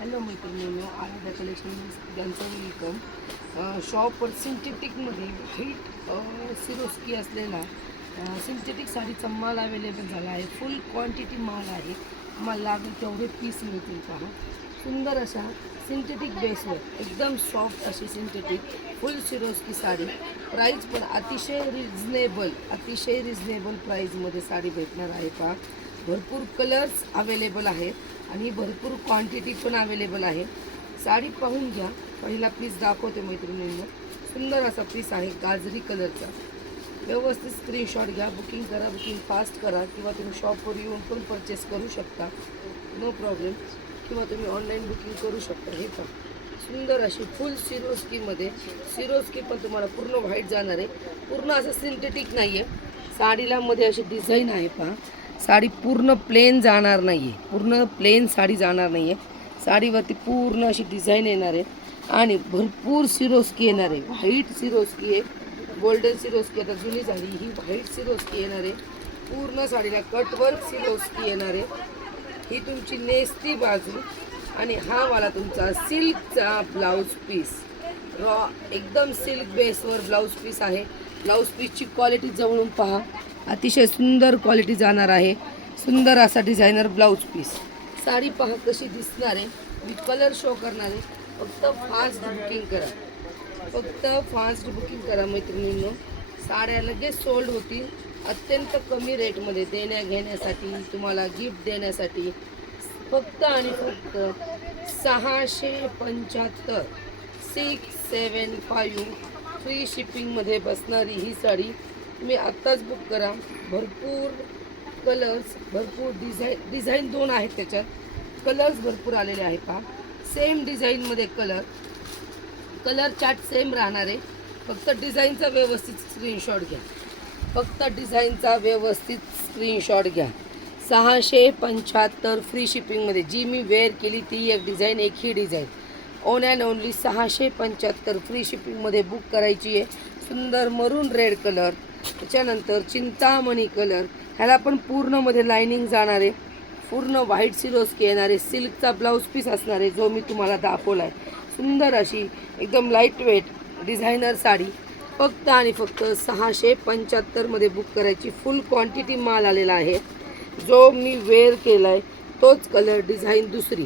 Hello मैत्रिणींनो, Aaradhya collection त्यांचं welcome. शॉपवर सिंथेटिकमध्ये व्हाईट सिरोस्की असलेला सिंथेटिक साडीचा माल अवेलेबल झाला आहे. फुल क्वांटिटी माल आहे. मला लागेल तेवढे पीस मिळतील. पहा, सुंदर अशा सिंथेटिक बेसवर एकदम सॉफ्ट अशी synthetic full Swarovski sari. Price पण अतिशय रिजनेबल प्राईजमध्ये साडी भेटणार आहे. पहा, भरपूर कलर्स अवेलेबल आहेत आणि भरपूर क्वांटिटी पण अवेलेबल आहे. साडी पाहून घ्या. पहिला पीस दाखवते मैत्रिणींना. सुंदर असा पीस आहे गाजरी कलरचा. व्यवस्थित स्क्रीनशॉट घ्या. बुकिंग करा, बुकिंग फास्ट करा, किंवा तुम्ही शॉपवर येऊन पण परचेस करू शकता, नो प्रॉब्लेम. किंवा तुम्ही ऑनलाईन बुकिंग करू शकता. हे पण सुंदर अशी फुल सिरोस्कीमध्ये, सिरोस्की पण तुम्हाला पूर्ण व्हाईट जाणार आहे. पूर्ण असं सिंथेटिक नाही आहे. साडीला मध्ये अशी डिझाईन आहे. पहा, साडी पूर्ण प्लेन जाणार नाही आहे. पूर्ण प्लेन साडी जाणार नाही आहे. साडीवरती पूर्ण अशी डिझाईन येणार आहे आणि भरपूर सिरोस्की येणार आहे. व्हाईट सिरोस्की आहे, गोल्डन सिरोस्की आता जुनी झाली. ही व्हाईट सिरोस्की येणार आहे. पूर्ण साडीला कटवर्क सिरोस्की येणार आहे. ही तुमची नेसती बाजू आणि हा वाला तुमचा सिल्कचा ब्लाऊज पीस. रॉ एकदम सिल्क बेसवर ब्लाऊज पीस आहे. ब्लाऊज पीसची क्वालिटी जवळून पहा. अतिशय सुंदर क्वालिटी जाणार आहे. सुंदर असा डिझायनर ब्लाऊज पीस. साडी पहा कशी दिसणार आहे. मी कलर शो करणार आहे. फक्त फास्ट बुकिंग करा. फक्त फास्ट बुकिंग करा मैत्रिणींनो. साड्या लगेच सोल्ड होतील. अत्यंत कमी रेटमध्ये देण्या घेण्यासाठी, तुम्हाला गिफ्ट देण्यासाठी फक्त आणि फक्त 675 675 फ्री शिपिंगमध्ये बसणारी ही साडी तुम्ही आत्ताच बुक करा. भरपूर कलर्स, भरपूर डिझाईन 2 आहेत त्याच्यात. कलर्स भरपूर आलेले आहेत. पहा, सेम डिझाईनमध्ये कलर चार्ट सेम राहणार आहे. फक्त डिझाईनचा व्यवस्थित स्क्रीनशॉट घ्या. फक्त डिझाईनचा व्यवस्थित स्क्रीनशॉट घ्या. 675 फ्री शिपिंगमध्ये. जी मी वेअर केली ती एक डिझाईन, एक ही design. One and only 675 free शिपिंगमध्ये बुक करायची आहे. सुंदर मरून रेड कलर, त्याच्यानंतर चिंतामणी कलर. ह्याला पण पूर्णमध्ये लायनिंग जाणार आहे. पूर्ण व्हाईट सिरोस्की येणार आहे. सिल्कचा ब्लाऊज पीस असणार आहे, जो मी तुम्हाला दाखवला आहे. सुंदर अशी एकदम लाईट वेट डिझायनर साडी फक्त आणि फक्त 675मध्ये बुक करायची. फुल क्वांटिटी माल आलेला आहे. जो मी वेअर केला आहे तोच कलर, डिझाईन दुसरी.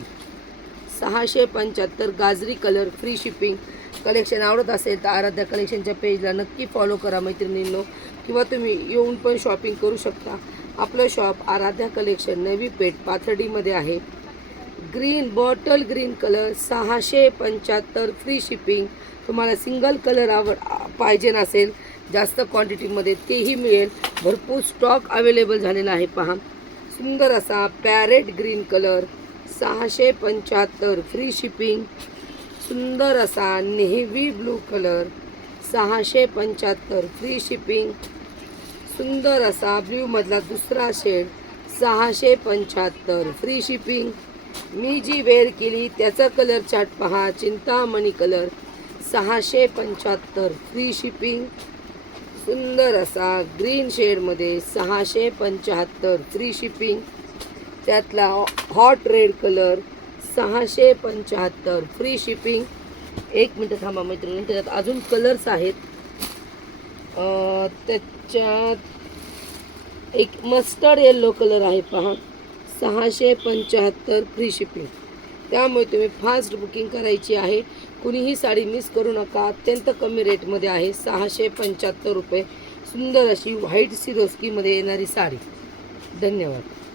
675 गाजरी कलर, फ्री शिपिंग. कलेक्शन आवडत असेल तर आराध्या कलेक्शनच्या पेजला नक्की फॉलो करा मैत्रिणींनो. किंवा तुम्ही येऊन पण शॉपिंग करू शकता. आपलं शॉप आराध्या कलेक्शन, नवी पेठ, पाथर्डीमध्ये आहे. Green, bottle green colour, 675 free shipping. तुम्हाला सिंगल कलर पाहिजे नसेल जास्त क्वांटिटीमध्ये तेही मिळेल. भरपूर स्टॉक अवेलेबल झालेला आहे. पहा, सुंदर असा parrot green colour, 675 free shipping. सुंदर असा navy blue colour, 675 free shipping. सुंदर असा ब्ल्यूमधला दुसरा शेड, 675 फ्री शिपिंग. मी जी वेअर केली त्याचा कलर चार्ट पहा. Chintamani colour, 675 free shipping. सुंदर असा ग्रीन शेडमध्ये 675 फ्री शिपिंग. त्यातला hot red colour, 675 free shipping. 1 मिनटं थांबा मैत्रिणी, त्याच्यात अजून कलर्स आहेत. त्याच्यात एक मस्टर्ड येल्लो कलर आहे. पहा, 675 फ्री शिपिंग. त्यामुळे तुम्ही फास्ट बुकिंग करायची आहे. कुणीही साडी मिस करू नका. अत्यंत कमी रेटमध्ये आहे. 675 रुपये. सुंदर अशी व्हाईट सिरोस्कीमध्ये येणारी साडी. धन्यवाद.